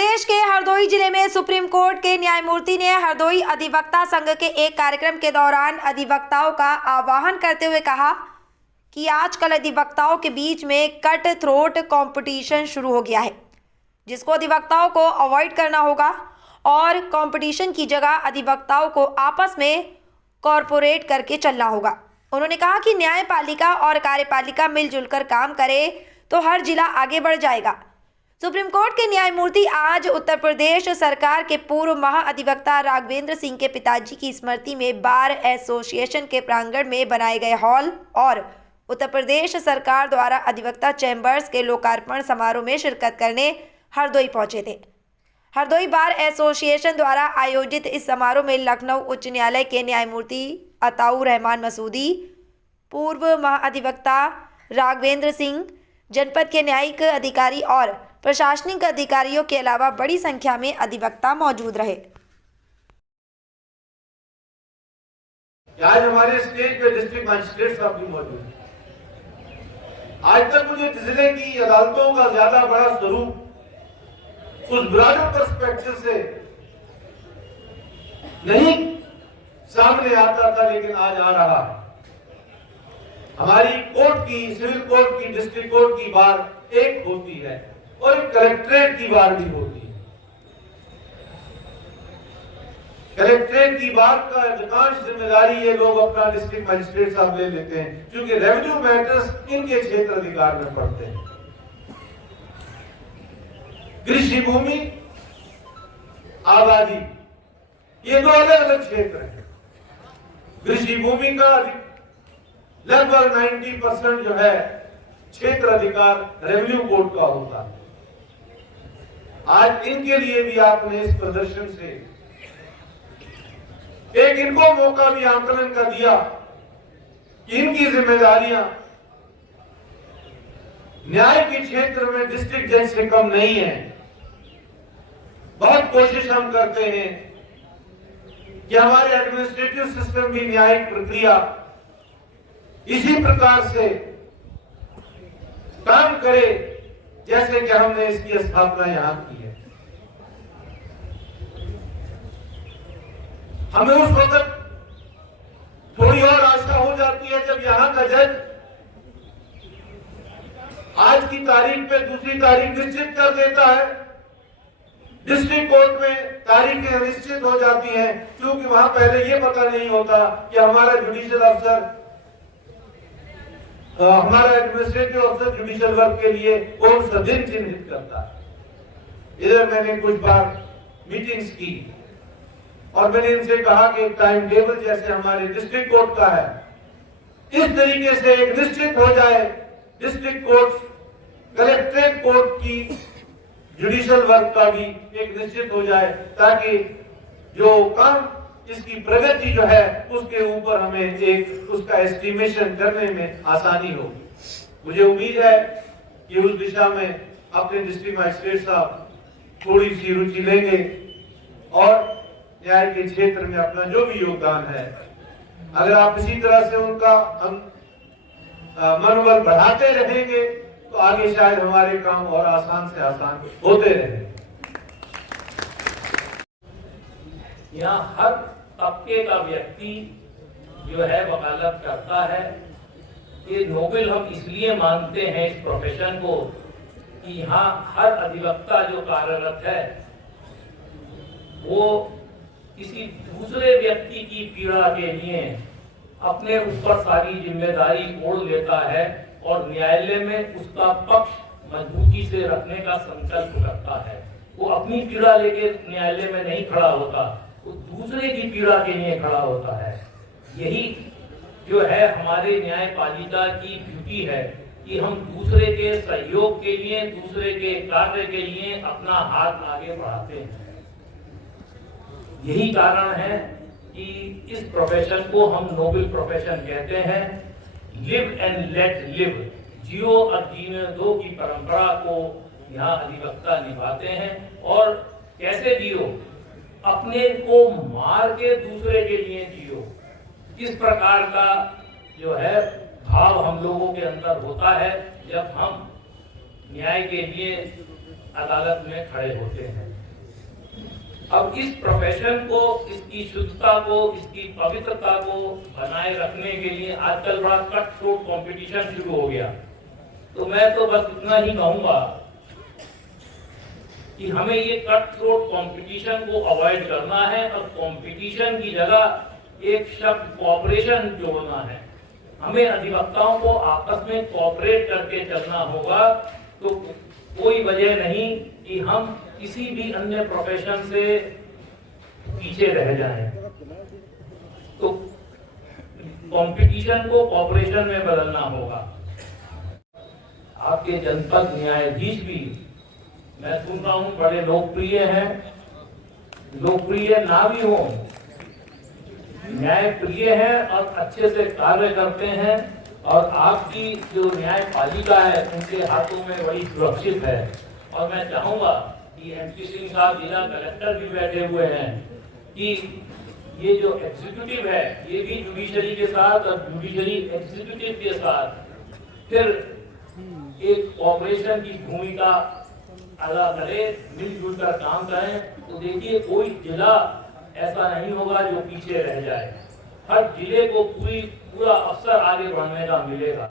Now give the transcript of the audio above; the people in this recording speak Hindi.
प्रदेश के हरदोई जिले में सुप्रीम कोर्ट के न्यायमूर्ति ने हरदोई अधिवक्ता संघ के एक कार्यक्रम के दौरान अधिवक्ताओं का आह्वान करते हुए कहा कि आजकल अधिवक्ताओं के बीच में कट थ्रोट कंपटीशन शुरू हो गया है, जिसको अधिवक्ताओं को अवॉइड करना होगा और कंपटीशन की जगह अधिवक्ताओं को आपस में कॉरपोरेट करके चलना होगा। उन्होंने कहा कि न्यायपालिका और कार्यपालिका मिलजुल कर काम करे तो हर जिला आगे बढ़ जाएगा। सुप्रीम कोर्ट के न्यायमूर्ति आज उत्तर प्रदेश सरकार के पूर्व महाअधिवक्ता राघवेंद्र सिंह के पिताजी की स्मृति में बार एसोसिएशन के प्रांगण में बनाए गए हॉल और उत्तर प्रदेश सरकार द्वारा अधिवक्ता चैम्बर्स के लोकार्पण समारोह में शिरकत करने हरदोई पहुंचे थे। हरदोई बार एसोसिएशन द्वारा आयोजित इस समारोह में लखनऊ उच्च न्यायालय के न्यायमूर्ति अताउर रहमान मसूदी, पूर्व महाअधिवक्ता राघवेंद्र सिंह, जनपद के न्यायिक अधिकारी और प्रशासनिक अधिकारियों के अलावा बड़ी संख्या में अधिवक्ता मौजूद रहे। आज हमारे स्टेट पे डिस्ट्रिक्ट मजिस्ट्रेट साहब भी मौजूद हैं। आज तक मुझे जिले की अदालतों का ज्यादा बड़ा स्वरूप उस ब्रॉडर पर्सपेक्टिव से नहीं सामने आता था, लेकिन आज आ रहा है। हमारी कोर्ट की, सिविल कोर्ट की, डिस्ट्रिक्ट कोर्ट की बार एक होती है और एक कलेक्ट्रेट की बार भी होती है। कलेक्ट्रेट की बार का अधिकांश जिम्मेदारी ये लोग अपना डिस्ट्रिक्ट मजिस्ट्रेट साहब ले लेते हैं, क्योंकि रेवेन्यू मैटर्स इनके क्षेत्र अधिकार में पड़ते हैं। कृषि भूमि, आबादी, ये दो अलग अलग क्षेत्र हैं। कृषि भूमि का लगभग 90% जो है क्षेत्र अधिकार रेवेन्यू कोर्ट का होता है। आज इनके लिए भी आपने इस प्रदर्शन से एक इनको मौका भी आंकलन का दिया कि इनकी जिम्मेदारियां न्याय के क्षेत्र में डिस्ट्रिक्ट जज से कम नहीं है। बहुत कोशिश हम करते हैं कि हमारे एडमिनिस्ट्रेटिव सिस्टम की न्यायिक प्रक्रिया इसी प्रकार से काम करे जैसे कि हमने इसकी स्थापना यहां की है। हमें उस वक्त थोड़ी और आशा हो जाती है जब यहां का जज आज की तारीख पे दूसरी तारीख निश्चित कर देता है। डिस्ट्रिक्ट कोर्ट में तारीखें अनिश्चित हो जाती हैं, क्योंकि वहां पहले ये पता नहीं होता कि हमारा जुडिशियल अफसर, हमारा एडमिनिस्ट्रेटिव अफसर जुडिशियल वर्क के लिए कौन सा दिन चिन्हित करता है। इधर मैंने कुछ बार मीटिंग्स की और मैंने इनसे कहा कि टाइम टेबल जैसे हमारे डिस्ट्रिक्ट कोर्ट का है, इस तरीके से एक निश्चित हो जाए डिस्ट्रिक्ट कोर्ट, कलेक्ट्रेट कोर्ट की जुडिशियल वर्क का भी एक निश्चित हो जाए, ताकि जो काम इसकी प्रगति जो है उसके ऊपर हमें एक उसका एस्टिमेशन करने में आसानी हो। मुझे उम्मीद है कि उस दिशा में अपने डिस्ट्रिक्ट मजिस्ट्रेट साहब थोड़ी सी रुचि लेंगे और न्याय के क्षेत्र में अपना जो भी योगदान है, अगर आप इसी तरह से उनका मनोबल बढ़ाते रहेंगे तो आगे शायद हमारे काम और आसान से आसान होते रहेंगे। यहाँ हर तबके का व्यक्ति जो है वकालत करता है। ये नोबेल हम इसलिए मानते हैं इस प्रोफेशन को कि यहाँ हर अधिवक्ता जो कार्यरत है वो किसी दूसरे व्यक्ति की पीड़ा के लिए अपने ऊपर सारी जिम्मेदारी ओढ़ लेता है और न्यायालय में उसका पक्ष मजबूती से रखने का संकल्प करता है। वो अपनी पीड़ा लेके न्यायालय में नहीं खड़ा होता, वो दूसरे की पीड़ा के लिए खड़ा होता है। यही जो है हमारे न्यायपालिका की ड्यूटी है कि हम दूसरे के सहयोग के लिए, दूसरे के कार्य के लिए अपना हाथ आगे बढ़ाते हैं। यही कारण है कि इस प्रोफेशन को हम नोबेल प्रोफेशन कहते हैं। लिव एंड लेट लिव, जियो और जीने दो की परंपरा को यहाँ अधिवक्ता निभाते हैं। और कैसे जियो? अपने को मार के दूसरे के लिए जियो। इस प्रकार का जो है भाव हम लोगों के अंदर होता है जब हम न्याय के लिए अदालत में खड़े होते हैं। अब इस प्रोफेशन को, इसकी शुद्धता को, इसकी पवित्रता को बनाए रखने के लिए आजकल बड़ा कट थ्रोट कंपटीशन शुरू हो गया। तो मैं तो बस इतना ही कहूंगा कि हमें ये कट थ्रोट कंपटीशन को अवॉइड करना है और कंपटीशन की जगह एक शब्द कोऑपरेशन जोड़ना है। हमें अधिवक्ताओं को आपस में कोऑपरेट करके चलना होगा। तो कोई वजह नहीं कि हम किसी भी अन्य प्रोफेशन से पीछे रह जाएं। तो कंपटीशन को कोऑपरेशन में बदलना होगा। आपके जनपद न्यायाधीश भी मैं सुन रहा हूं बड़े लोकप्रिय हैं। लोकप्रिय ना भी हो, न्यायप्रिय हैं और अच्छे से कार्य करते हैं, और आपकी जो न्यायपालिका है उनके हाथों में बड़ी सुरक्षित है। और मैं चाहूंगा कि एमपी सिंह साहब जिला कलेक्टर भी बैठे हुए हैं कि ये जो एग्जीक्यूटिव है ये भी जुडिशरी के साथ और जुडिशरी एग्जीक्यूटिव के साथ फिर एक ऑपरेशन की भूमिका अदा करे, मिलजुल कर काम करें। तो देखिए कोई जिला ऐसा नहीं होगा जो पीछे रह जाए। हर जिले को पूरा अवसर आगे बढ़ने का मिलेगा।